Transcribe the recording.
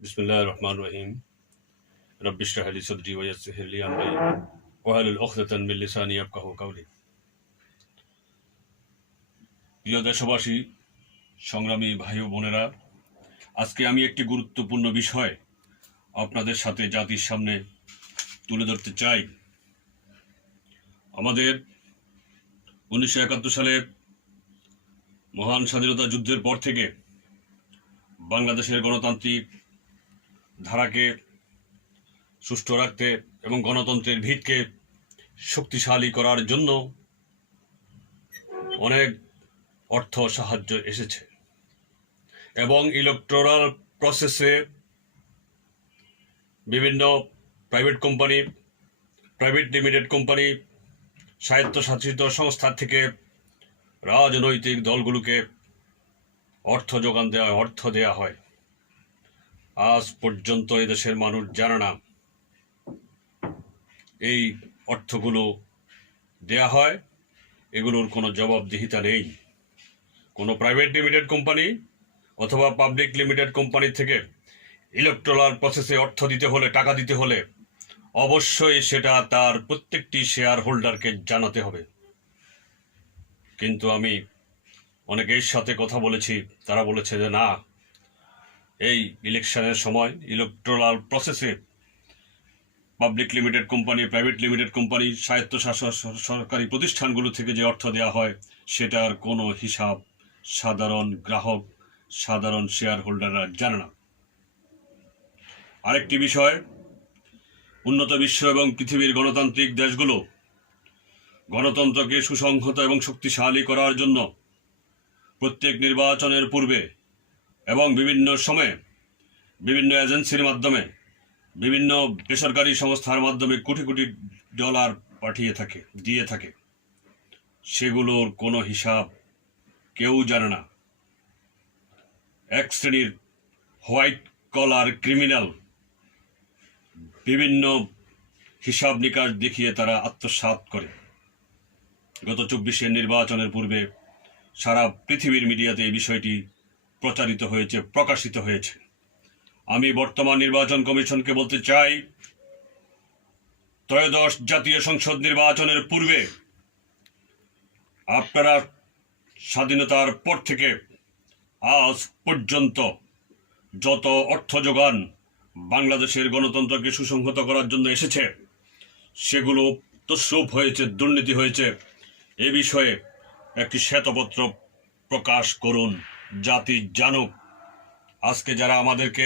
বিসমুল্লাহ রহমান রহিম রব্বিশরাহ আলী সদরি ওয়াসহলি আমরি ওয়াহালুল উখদাতান মিন লিসানি ইয়াফকাহু কাওলি প্রিয় দেশবাসী, সংগ্রামী ভাই ও বোনেরা, আজকে আমি একটি গুরুত্বপূর্ণ বিষয় আপনাদের সাথে জাতির সামনে তুলে ধরতে চাই। আমাদের উনিশশো একাত্তর সালে মহান স্বাধীনতা যুদ্ধের পর থেকে বাংলাদেশের গণতান্ত্রিক ধারাকে সুষ্ঠু রাখতে এবং গণতন্ত্রের ভিতকে শক্তিশালী করার জন্য অনেক অর্থ সাহায্য এসেছে। এবং ইলেকট্রাল প্রসেসে বিভিন্ন private company private limited company স্বায়ত্তশাসিত সংস্থা থেকে রাজনৈতিক দলগুলোকে অর্থ যোগান দেওয়া অর্থ দেওয়া হয়। আজ পর্যন্ত এদেশের মানুষ জানে না। এই অর্থগুলো দেয়া হয়, এগুলোর কোনো জবাবদিহিতা নেই। কোনো প্রাইভেট লিমিটেড কোম্পানি অথবা পাবলিক লিমিটেড কোম্পানি থেকে ইলেকট্রাল প্রসেসে অর্থ দিতে হলে, টাকা দিতে হলে অবশ্যই সেটা তার প্রত্যেকটি শেয়ার হোল্ডারকে জানাতে হবে। কিন্তু আমি অনেকের সাথে কথা বলেছি, তারা বলেছে যে না এই ইলেকশনের সময় ইলেকট্রাল প্রসেসে public limited company private limited company স্বায়ত্ত সরকারি প্রতিষ্ঠানগুলো থেকে যে অর্থ দেওয়া হয়, সেটার কোনো হিসাব সাধারণ গ্রাহক, সাধারণ শেয়ার হোল্ডাররা জানে না। আরেকটি বিষয়, উন্নত বিশ্ব এবং পৃথিবীর গণতান্ত্রিক দেশগুলো গণতন্ত্রকে সুসংহত এবং শক্তিশালী করার জন্য প্রত্যেক নির্বাচনের পূর্বে এবং বিভিন্ন সময়ে বিভিন্ন এজেন্সির মাধ্যমে বিভিন্ন বেসরকারি সংস্থার মাধ্যমে কোটি কোটি ডলার পাঠিয়ে থাকে, দিয়ে থাকে। সেগুলোর কোনো হিসাব কেউ জানে না। এক শ্রেণির হোয়াইট কলার ক্রিমিনাল বিভিন্ন হিসাব নিকাশ দেখিয়ে তারা আত্মসাৎ করে। গত চব্বিশের নির্বাচনের পূর্বে সারা পৃথিবীর মিডিয়াতে এই বিষয়টি প্রচারিত হয়েছে, প্রকাশিত হয়েছে। আমি বর্তমান নির্বাচন কমিশনকে বলতে চাই, ত্রয়োদশ জাতীয় সংসদ নির্বাচনের পূর্বে আপনারা স্বাধীনতার পর থেকে আজ পর্যন্ত যত অর্থ যোগান বাংলাদেশের গণতন্ত্রকে সুসংহত করার জন্য এসেছে, সেগুলো তসরূপ হয়েছে, দুর্নীতি হয়েছে। এ বিষয়ে একটি শ্বেতপত্র প্রকাশ করুন। জাতি জানুক আজকে যারা আমাদেরকে